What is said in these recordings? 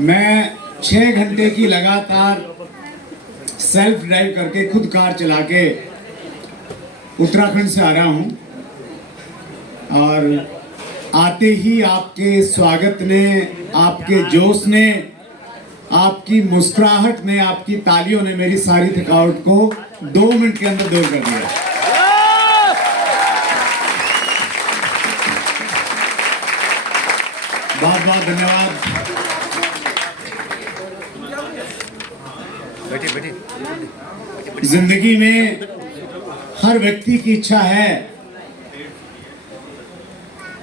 मैं 6 घंटे की लगातार सेल्फ ड्राइव करके खुद कार चला के उत्तराखंड से आ रहा हूँ और आते ही आपके स्वागत ने, आपके जोश ने, आपकी मुस्कुराहट ने, आपकी तालियों ने मेरी सारी थकावट को 2 मिनट के अंदर दूर कर दिया। बहुत बहुत धन्यवाद। जिंदगी में हर व्यक्ति की इच्छा है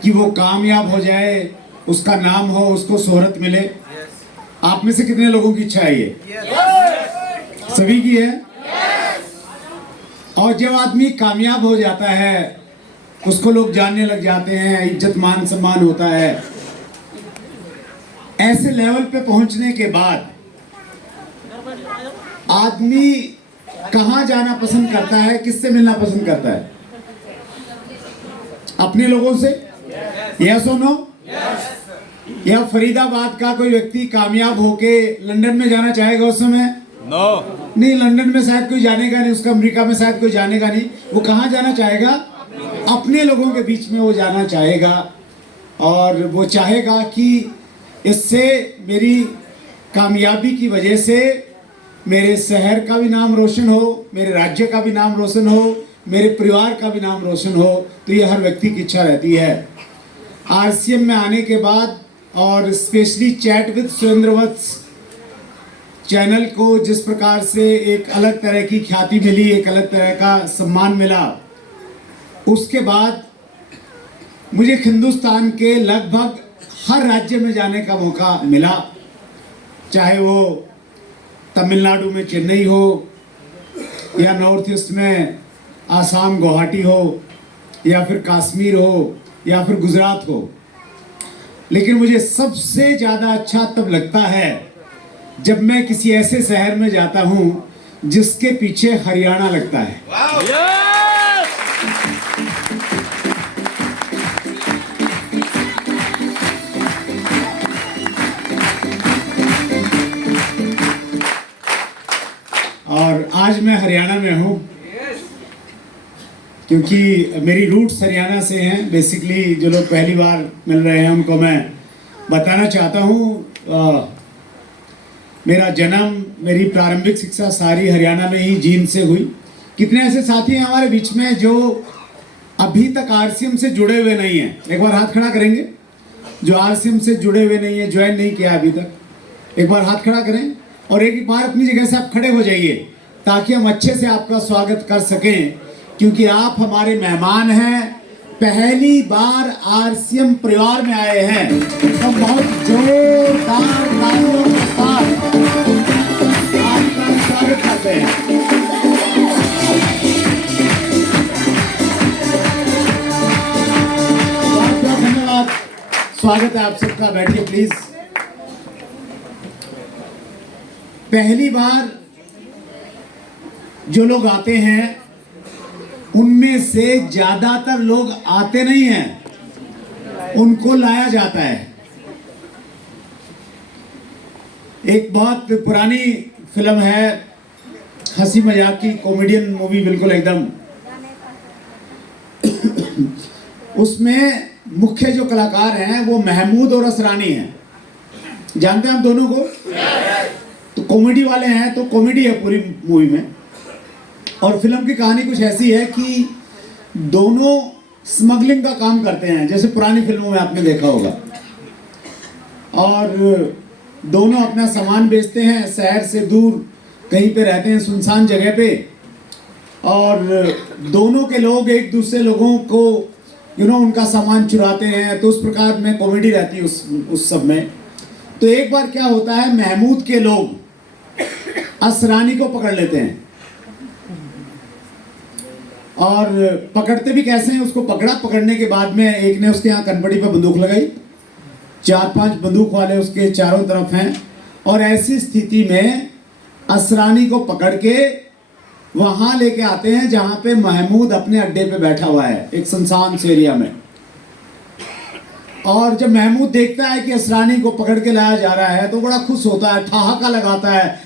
कि वो कामयाब हो जाए, उसका नाम हो, उसको शोहरत मिले। आप में से कितने लोगों की इच्छा है ये? सभी की है। और जब आदमी कामयाब हो जाता है, उसको लोग जानने लग जाते हैं, इज्जत मान सम्मान होता है। ऐसे लेवल पे पहुंचने के बाद आदमी कहां जाना पसंद करता है, किससे मिलना पसंद करता है? अपने लोगों से? यस और नो? या फरीदाबाद का कोई व्यक्ति कामयाब होके लंदन में जाना चाहेगा उस समय? नो। नहीं, लंदन में शायद कोई जानेगा नहीं, उसका अमेरिका में शायद कोई जानेगा नहीं। वो कहाँ जाना चाहेगा? अपने लोगों के बीच में वो जाना चाहेगा। और वो चाहेगा कि इससे मेरी कामयाबी की वजह से मेरे शहर का भी नाम रोशन हो, मेरे राज्य का भी नाम रोशन हो, मेरे परिवार का भी नाम रोशन हो। तो ये हर व्यक्ति की इच्छा रहती है। आरसीएम में आने के बाद और specially chat with Surendra Vats channel को जिस प्रकार से एक अलग तरह की ख्याति मिली, एक अलग तरह का सम्मान मिला, उसके बाद मुझे हिंदुस्तान के लगभग हर राज्य में जाने का मौका मिला। चाहे वो तमिलनाडु में चेन्नई हो, या नॉर्थ ईस्ट में आसाम गुवाहाटी हो, या फिर कश्मीर हो, या फिर गुजरात हो। लेकिन मुझे सबसे ज़्यादा अच्छा तब लगता है जब मैं किसी ऐसे शहर में जाता हूं जिसके पीछे हरियाणा लगता है। और आज मैं हरियाणा में हूं क्योंकि मेरी रूट्स हरियाणा से हैं। बेसिकली जो लोग पहली बार मिल रहे हैं उनको मैं बताना चाहता हूँ, मेरा जन्म, मेरी प्रारंभिक शिक्षा सारी हरियाणा में ही जींद से हुई। कितने ऐसे साथी हैं हमारे बीच में जो अभी तक आरसीएम से जुड़े हुए नहीं हैं? एक बार हाथ खड़ा करेंगे जो आरसीएम से जुड़े हुए नहीं है, ज्वाइन नहीं किया अभी तक। एक बार हाथ खड़ा करें और एक बार अपनी जगह से आप खड़े हो जाइए ताकि हम अच्छे से आपका स्वागत कर सकें, क्योंकि आप हमारे मेहमान हैं। पहली बार आरसीएम परिवार में आए हैं। तो बहुत जोरदार तालियों के साथ आपका स्वागत करते हैं। बहुत बहुत धन्यवाद। स्वागत है आप सबका। बैठिए प्लीज। पहली बार जो लोग आते हैं उनमें से ज्यादातर लोग आते नहीं हैं, उनको लाया जाता है। एक बहुत पुरानी फिल्म है, हंसी मजाक की कॉमेडियन मूवी, बिल्कुल एकदम। उसमें मुख्य जो कलाकार हैं वो महमूद और असरानी हैं। जानते हैं आप दोनों को? तो कॉमेडी वाले हैं, तो कॉमेडी है पूरी मूवी में। और फिल्म की कहानी कुछ ऐसी है कि दोनों स्मगलिंग का काम करते हैं, जैसे पुरानी फिल्मों में आपने देखा होगा। और दोनों अपना सामान बेचते हैं, शहर से दूर कहीं पे रहते हैं, सुनसान जगह पे। और दोनों के लोग एक दूसरे लोगों को उनका सामान चुराते हैं। तो उस प्रकार में कॉमेडी रहती है उस सब में। तो एक बार क्या होता है, महमूद के लोग असरानी को पकड़ लेते हैं। और पकड़ते भी कैसे हैं, उसको पकड़ने के बाद में एक ने उसके यहाँ कनपटी पे बंदूक लगाई। 4-5 बंदूक वाले उसके चारों तरफ हैं। और ऐसी स्थिति में असरानी को पकड़ के वहां लेके आते हैं जहां पे महमूद अपने अड्डे पे बैठा हुआ है, एक सुनसान से एरिया में। और जब महमूद देखता है कि असरानी को पकड़ के लाया जा रहा है तो बड़ा खुश होता है, ठहाका लगाता है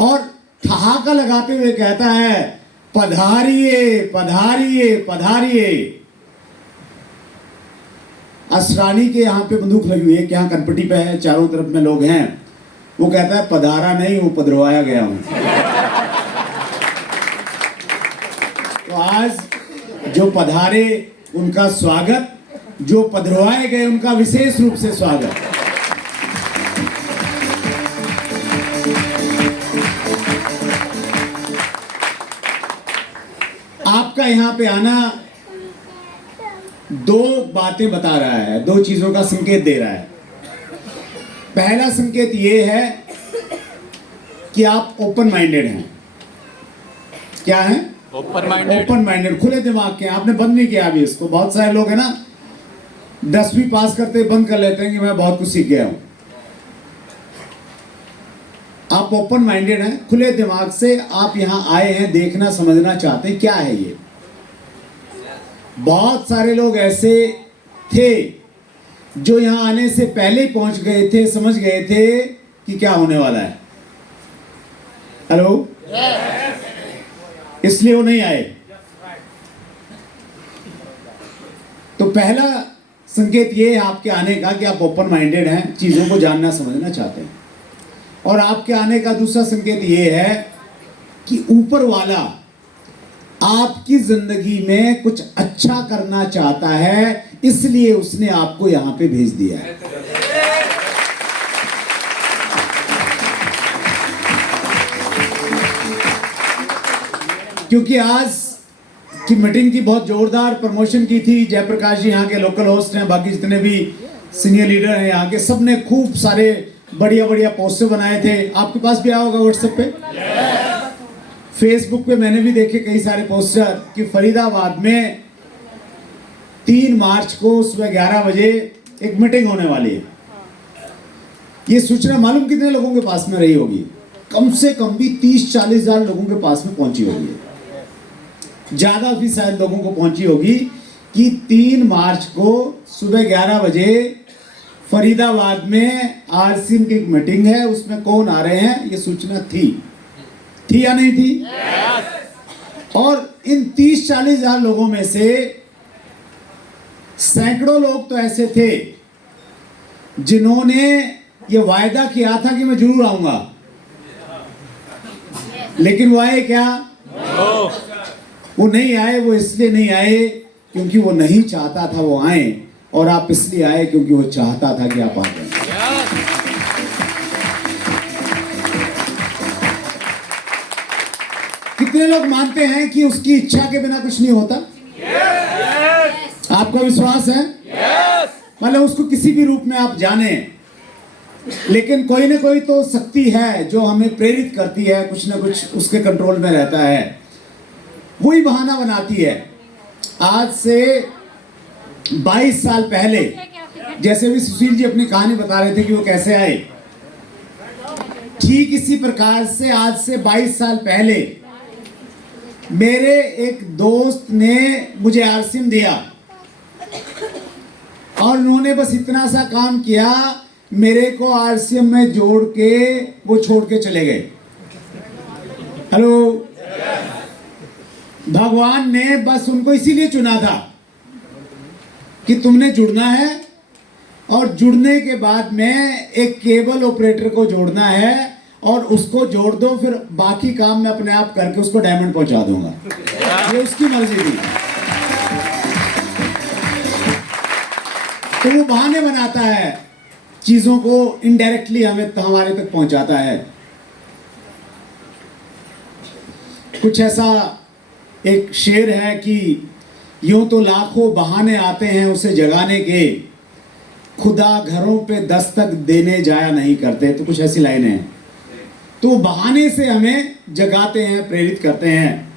और ठहाका लगाते हुए कहता है, पधारिए पधारिए पधारिए। असरानी के यहाँ पे बंदूक लगी हुई है, यहाँ कनपट्टी पे है, चारों तरफ में लोग हैं। वो कहता है पधारा नहीं, वो पधरवाया गया हूं। तो आज जो पधारे उनका स्वागत, जो पधरवाए गए उनका विशेष रूप से स्वागत। आपका यहाँ पे आना दो बातें बता रहा है, दो चीजों का संकेत दे रहा है। पहला संकेत ये है कि आप ओपन माइंडेड हैं। क्या है? ओपन माइंडेड, खुले दिमाग के। आपने बंद नहीं किया अभी इसको। बहुत सारे लोग हैं ना, 10वीं पास करते बंद कर लेते हैं कि मैं बहुत कुछ सीख गया हूं। आप ओपन माइंडेड हैं, खुले दिमाग से आप यहां आए हैं, देखना समझना चाहते हैं क्या है ये। बहुत सारे लोग ऐसे थे जो यहां आने से पहले ही पहुंच गए थे, समझ गए थे कि क्या होने वाला है। हेलो, इसलिए वो नहीं आए। तो पहला संकेत ये है आपके आने का कि आप ओपन माइंडेड हैं, चीजों को जानना समझना चाहते हैं। और आपके आने का दूसरा संकेत ये है कि ऊपर वाला आपकी जिंदगी में कुछ अच्छा करना चाहता है, इसलिए उसने आपको यहां पे भेज दिया है। क्योंकि आज की मीटिंग थी, बहुत जोरदार प्रमोशन की थी। जयप्रकाश जी यहाँ के लोकल होस्ट हैं, बाकी जितने भी सीनियर लीडर हैं यहाँ के, सब ने खूब सारे बढ़िया बढ़िया पोस्टर बनाए थे। आपके पास भी आया होगा व्हाट्सएप पे, फेसबुक पे मैंने भी देखे कई सारे पोस्टर कि फरीदाबाद में 3 मार्च को सुबह 11 बजे एक मीटिंग होने वाली है। ये सूचना मालूम कितने लोगों के पास में रही होगी? कम से कम भी 30-40 हजार लोगों के पास में पहुंची होगी, ज्यादा भी शायद लोगों को पहुंची होगी कि 3 मार्च को सुबह 11 बजे फरीदाबाद में आरसीएम की एक मीटिंग है, उसमें कौन आ रहे हैं ये सूचना थी या नहीं थी? yes. और इन 30-40 हजार लोगों में से सैकड़ों लोग तो ऐसे थे जिन्होंने ये वायदा किया था कि मैं जरूर आऊंगा, लेकिन वो आए क्या? वो नहीं आए। वो इसलिए नहीं आए क्योंकि वो नहीं चाहता था वो आए, और आप इसलिए आए क्योंकि वो चाहता था कि आप आ जाए। कितने लोग मानते हैं कि उसकी इच्छा के बिना कुछ नहीं होता? आपका विश्वास है? मतलब उसको किसी भी रूप में आप जाने, लेकिन कोई ना कोई तो शक्ति है जो हमें प्रेरित करती है, कुछ ना कुछ उसके कंट्रोल में रहता है, वही बहाना बनाती है। आज से 22 साल पहले, जैसे भी सुशील जी अपनी कहानी बता रहे थे कि वो कैसे आए, ठीक इसी प्रकार से आज से 22 साल पहले मेरे एक दोस्त ने मुझे आरसीएम दिया, और उन्होंने बस इतना सा काम किया, मेरे को आरसीएम में जोड़ के वो छोड़ के चले गए। हेलो, भगवान ने बस उनको इसीलिए चुना था कि तुमने जुड़ना है, और जुड़ने के बाद में एक केबल ऑपरेटर को जोड़ना है, और उसको जोड़ दो, फिर बाकी काम मैं अपने आप करके उसको डायमंड पहुंचा दूंगा। ये उसकी मर्जी थी। तो वो बहाने बनाता है, चीजों को इनडायरेक्टली हमारे तक पहुंचाता है। कुछ ऐसा एक शेर है कि यूं तो लाखों बहाने आते हैं उसे जगाने के, खुदा घरों पे दस्तक देने जाया नहीं करते। तो कुछ ऐसी लाइनें हैं। तो बहाने से हमें जगाते हैं, प्रेरित करते हैं।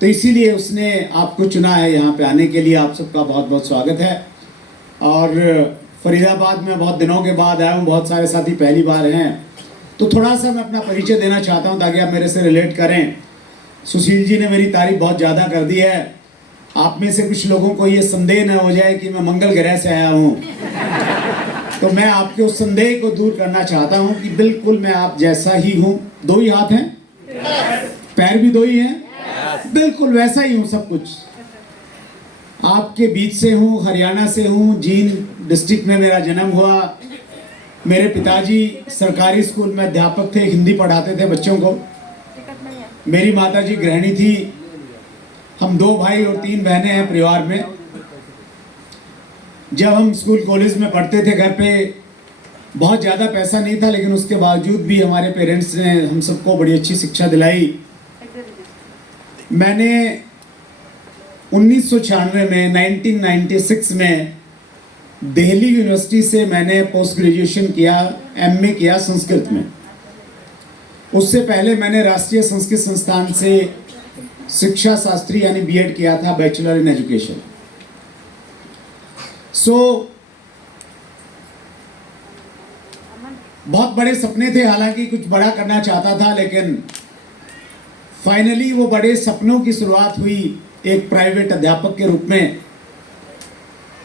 तो इसीलिए उसने आपको चुना है यहाँ पे आने के लिए। आप सबका बहुत बहुत स्वागत है। और फरीदाबाद में बहुत दिनों के बाद आया हूँ, बहुत सारे साथी पहली बार हैं, तो थोड़ा सा मैं अपना परिचय देना चाहता हूँ ताकि आप मेरे से रिलेट करें। सुशील जी ने मेरी तारीफ बहुत ज़्यादा कर दी है। आप में से कुछ लोगों को ये संदेह न हो जाए कि मैं मंगल ग्रह से आया हूँ, तो मैं आपके उस संदेह को दूर करना चाहता हूँ कि बिल्कुल मैं आप जैसा ही हूँ। 2 ही हाथ हैं, पैर भी 2 ही हैं, बिल्कुल वैसा ही हूँ सब कुछ। आपके बीच से हूँ, हरियाणा से हूँ, जींद डिस्ट्रिक्ट में मेरा जन्म हुआ। मेरे पिताजी सरकारी स्कूल में अध्यापक थे, हिंदी पढ़ाते थे बच्चों को। मेरी माताजी गृहिणी थी। हम 2 भाई और 3 बहनें हैं परिवार में। जब हम स्कूल कॉलेज में पढ़ते थे, घर पे बहुत ज़्यादा पैसा नहीं था, लेकिन उसके बावजूद भी हमारे पेरेंट्स ने हम सबको बड़ी अच्छी शिक्षा दिलाई। मैंने 1996 में 1996 में दिल्ली यूनिवर्सिटी से मैंने पोस्ट ग्रेजुएशन किया, एमए किया संस्कृत में। उससे पहले मैंने राष्ट्रीय संस्कृत संस्थान से शिक्षा शास्त्री यानी बीएड किया था, बैचलर इन एजुकेशन। बहुत बड़े सपने थे, हालांकि कुछ बड़ा करना चाहता था, लेकिन फाइनली वो बड़े सपनों की शुरुआत हुई एक प्राइवेट अध्यापक के रूप में।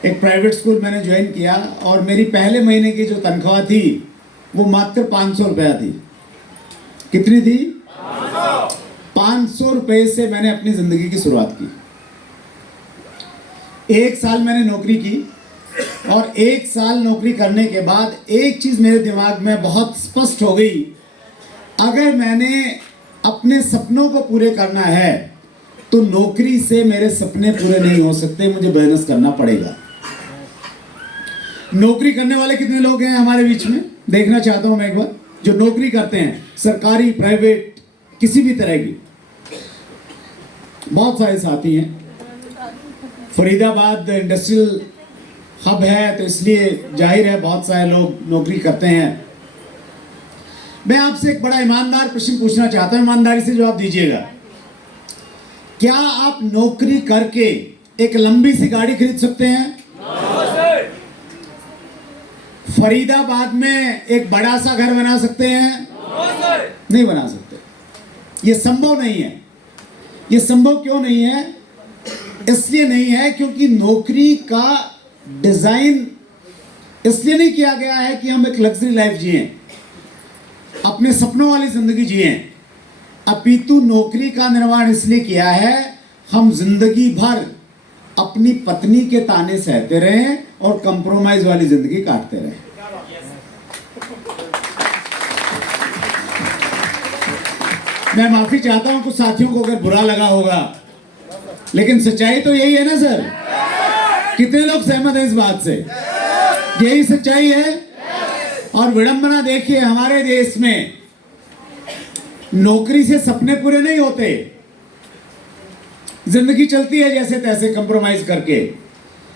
एक प्राइवेट स्कूल मैंने ज्वाइन किया और मेरी पहले महीने की जो तनख्वाह थी वो मात्र 500 रुपया थी। कितनी थी? 500 रुपये से मैंने अपनी जिंदगी की शुरुआत की। 1 साल मैंने नौकरी की और 1 साल नौकरी करने के बाद एक चीज मेरे दिमाग में बहुत स्पष्ट हो गई, अगर मैंने अपने सपनों को पूरे करना है तो नौकरी से मेरे सपने पूरे नहीं हो सकते, मुझे बिजनेस करना पड़ेगा। नौकरी करने वाले कितने लोग हैं हमारे बीच में? देखना चाहता हूं मैं एक बार, जो नौकरी करते हैं, सरकारी प्राइवेट किसी भी तरह की। बहुत सारे साथी हैं। फरीदाबाद इंडस्ट्रियल हब है तो इसलिए जाहिर है बहुत सारे लोग नौकरी करते हैं। मैं आपसे एक बड़ा ईमानदार प्रश्न पूछना चाहता हूं, ईमानदारी से जवाब दीजिएगा। क्या आप नौकरी करके एक लंबी सी गाड़ी खरीद सकते हैं? फरीदाबाद में एक बड़ा सा घर बना सकते हैं? नहीं बना सकते। ये संभव नहीं है। ये संभव क्यों नहीं है? इसलिए नहीं है क्योंकि नौकरी का डिजाइन इसलिए नहीं किया गया है कि हम एक लग्जरी लाइफ जिएं, अपने सपनों वाली जिंदगी जिएं। अपितु नौकरी का निर्माण इसलिए किया है हम जिंदगी भर अपनी पत्नी के ताने सहते रहें और कंप्रोमाइज वाली जिंदगी काटते रहें। मैं माफी चाहता हूं कुछ साथियों को अगर बुरा लगा होगा, लेकिन सच्चाई तो यही है ना सर? कितने लोग सहमत हैं इस बात से? यही सच्चाई है। और विडंबना देखिए, हमारे देश में नौकरी से सपने पूरे नहीं होते। जिंदगी चलती है जैसे तैसे कंप्रोमाइज करके,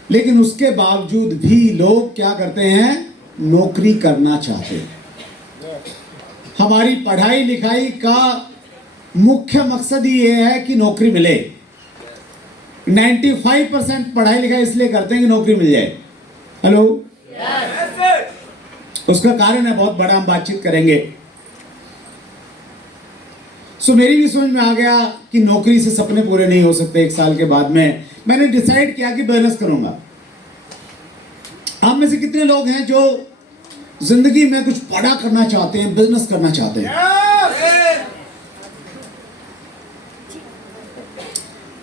लेकिन उसके बावजूद भी लोग क्या करते हैं? नौकरी करना चाहते हैं। हमारी पढ़ाई लिखाई का मुख्य मकसद ही ये है कि नौकरी मिले। 95% पढ़ाई लिखाई इसलिए करते हैं कि नौकरी मिल जाए। हेलो, उसका कारण है बहुत बड़ा, हम बातचीत करेंगे। सो मेरी भी समझ में आ गया कि नौकरी से सपने पूरे नहीं हो सकते। 1 साल के बाद में मैंने डिसाइड किया कि बिजनेस करूंगा। आप में से कितने लोग हैं जो जिंदगी में कुछ बड़ा करना चाहते हैं, बिजनेस करना चाहते हैं?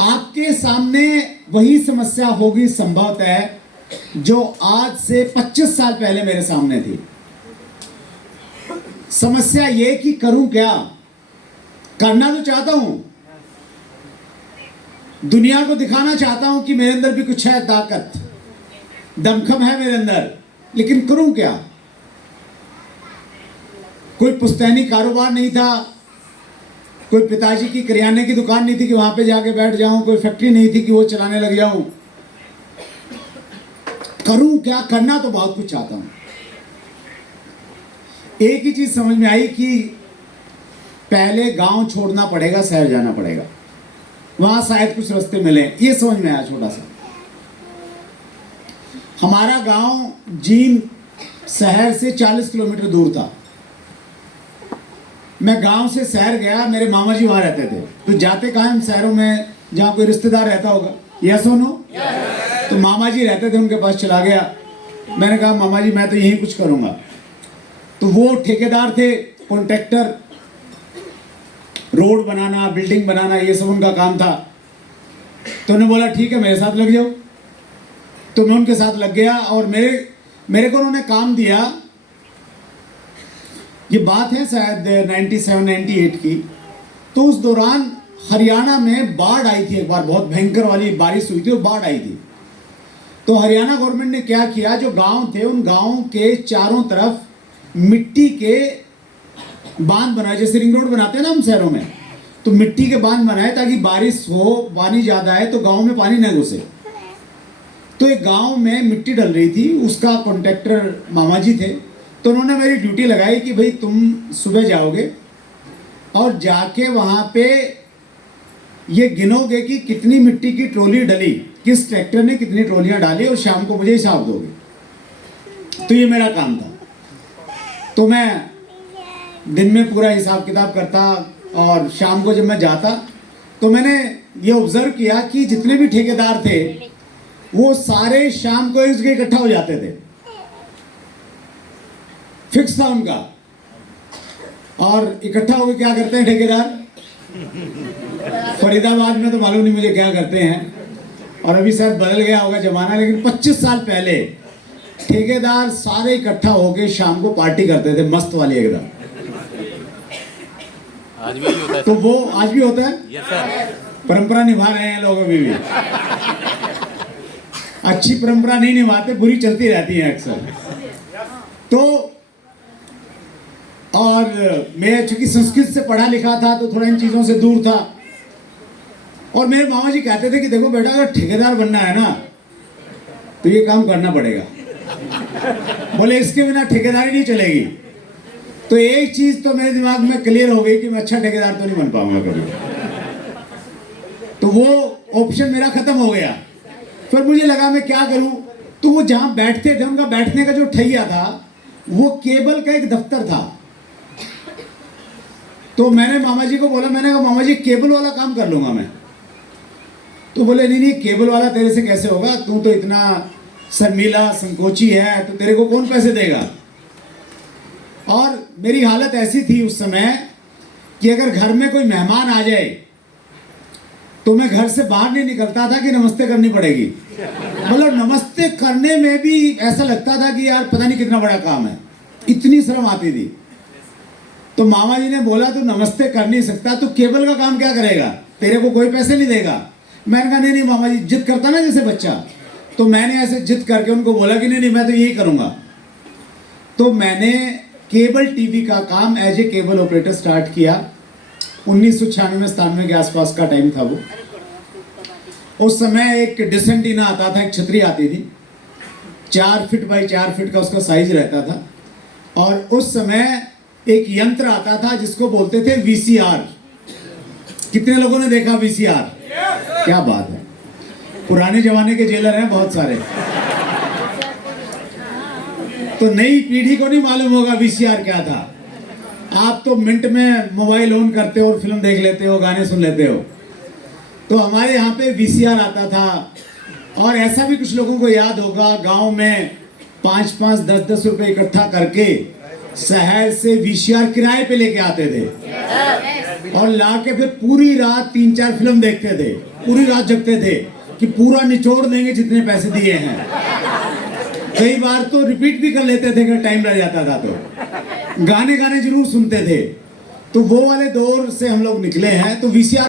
आपके सामने वही समस्या होगी संभवतः जो आज से 25 साल पहले मेरे सामने थी। समस्या ये कि करूं क्या? करना तो चाहता हूं, दुनिया को दिखाना चाहता हूं कि मेरे अंदर भी कुछ है, ताकत दमखम है मेरे अंदर, लेकिन करूं क्या? कोई पुश्तैनी कारोबार नहीं था, कोई पिताजी की किराने की दुकान नहीं थी कि वहां पे जाके बैठ जाऊं, कोई फैक्ट्री नहीं थी कि वो चलाने लग जाऊं। करूं क्या? करना तो बहुत कुछ चाहता हूं। एक ही चीज समझ में आई कि पहले गांव छोड़ना पड़ेगा, शहर जाना पड़ेगा, वहां शायद कुछ रास्ते मिले। ये समझ में आया छोटा सा। हमारा गांव जींद शहर से 40 किलोमीटर दूर था। मैं गांव से शहर गया, मेरे मामा जी वहां रहते थे, तो जाते कहाँ हम शहरों में जहां कोई रिश्तेदार रहता होगा। यस और नो? तो मामा जी रहते थे, उनके पास चला गया। मैंने कहा मामा जी मैं तो यही कुछ करूँगा। तो वो ठेकेदार थे, कॉन्ट्रैक्टर, रोड बनाना, बिल्डिंग बनाना, ये सब उनका काम था। तो उन्होंने बोला ठीक है मेरे साथ लग जाओ। तो मैं उनके साथ लग गया और मेरे को उन्होंने काम दिया। ये बात है शायद 97-98 की। तो उस दौरान हरियाणा में बाढ़ आई थी, एक बार बहुत भयंकर वाली बारिश हुई थी और बाढ़ आई थी। तो हरियाणा गवर्नमेंट ने क्या किया, जो गांव थे उन गांव के चारों तरफ मिट्टी के बांध बनाए, जैसे रिंग रोड बनाते हैं ना हम शहरों में, तो मिट्टी के बांध बनाए ताकि बारिश हो, पानी ज़्यादा है तो गांव में पानी न घुसे। तो एक गांव में मिट्टी डल रही थी, उसका कॉन्ट्रैक्टर मामा जी थे। तो उन्होंने मेरी ड्यूटी लगाई कि भाई तुम सुबह जाओगे और जाके वहाँ पे ये गिनोगे कि कितनी मिट्टी की ट्रॉली डली, किस ट्रैक्टर ने कितनी ट्रॉलियाँ डाली, और शाम को मुझे हिसाब दोगे। तो ये मेरा काम था। तो मैं दिन में पूरा हिसाब किताब करता और शाम को जब मैं जाता तो मैंने ये ऑब्जर्व किया कि जितने भी ठेकेदार थे वो सारे शाम को एक जगह इकट्ठा हो जाते थे, फिक्स था उनका। और इकट्ठा होकर क्या करते हैं ठेकेदार, फरीदाबाद में तो मालूम नहीं मुझे क्या करते हैं, और अभी शायद बदल गया होगा जमाना, लेकिन 25 साल पहले ठेकेदार सारे इकट्ठा होकर शाम को पार्टी करते थे, मस्त वाली एकदम। आज भी होता है। तो वो आज भी होता है, यस सर। परंपरा निभा रहे हैं लोग अभी भी। अच्छी परंपरा नहीं निभाते, बुरी चलती रहती है अक्सर। तो और मैं चूंकि संस्कृत से पढ़ा लिखा था तो थोड़ा इन चीज़ों से दूर था। और मेरे मामा जी कहते थे कि देखो बेटा, अगर ठेकेदार बनना है ना तो ये काम करना पड़ेगा। बोले इसके बिना ठेकेदारी नहीं चलेगी। तो एक चीज़ तो मेरे दिमाग में क्लियर हो गई कि मैं अच्छा ठेकेदार तो नहीं बन पाऊंगा कभी। तो वो ऑप्शन मेरा खत्म हो गया। फिर मुझे लगा मैं क्या करूं। तो वो जहां बैठते थे, उनका बैठने का जो ठैया था वो केबल का एक दफ्तर था। तो मैंने मामा जी को बोला, मैंने कहा मामा जी केबल वाला काम कर लूंगा मैं। तो बोले नहीं नहीं, केबल वाला तेरे से कैसे होगा, तू तो इतना शर्मीला संकोची है, तो तेरे को कौन पैसे देगा। और मेरी हालत ऐसी थी उस समय कि अगर घर में कोई मेहमान आ जाए तो मैं घर से बाहर नहीं निकलता था कि नमस्ते करनी पड़ेगी। मतलब नमस्ते करने में भी ऐसा लगता था कि यार पता नहीं कितना बड़ा काम है, इतनी शर्म आती थी। तो मामा जी ने बोला तू नमस्ते कर नहीं सकता तो केबल का काम क्या करेगा, तेरे को कोई पैसे नहीं देगा। मैंने कहा नहीं नहीं मामा जी, जिद करता ना जैसे बच्चा, तो मैंने ऐसे जिद करके उनको बोला कि नहीं नहीं मैं तो यही करूँगा। तो मैंने केबल टीवी का काम as a cable operator start किया। 1996-97 के आसपास का टाइम था वो। उस समय एक डिसेंटीना आता था, एक छतरी आती थी, 4 फीट बाई 4 फीट का उसका साइज रहता था। और उस समय एक यंत्र आता था जिसको बोलते थे VCR। कितने लोगों ने देखा VCR? क्या बात है, पुराने जमाने के जेलर हैं बहुत सारे। तो नई पीढ़ी को नहीं मालूम होगा VCR क्या था। आप तो मिनट में मोबाइल ऑन करते हो और फिल्म देख लेते हो, गाने सुन लेते हो। तो हमारे यहाँ पे VCR आता था। और ऐसा भी कुछ लोगों को याद होगा, गांव में 5-5, 10-10 रुपए इकट्ठा करके शहर से VCR किराए पे लेके आते थे और लाके फिर पूरी रात 3-4 फिल्म देखते थे, पूरी रात जगते थे कि पूरा निचोड़ देंगे जितने पैसे दिए हैं। कई बार तो रिपीट भी कर लेते थे अगर टाइम लग जाता था। तो गाने जरूर सुनते थे। तो वो वाले दौर से हम लोग निकले हैं। तो VCR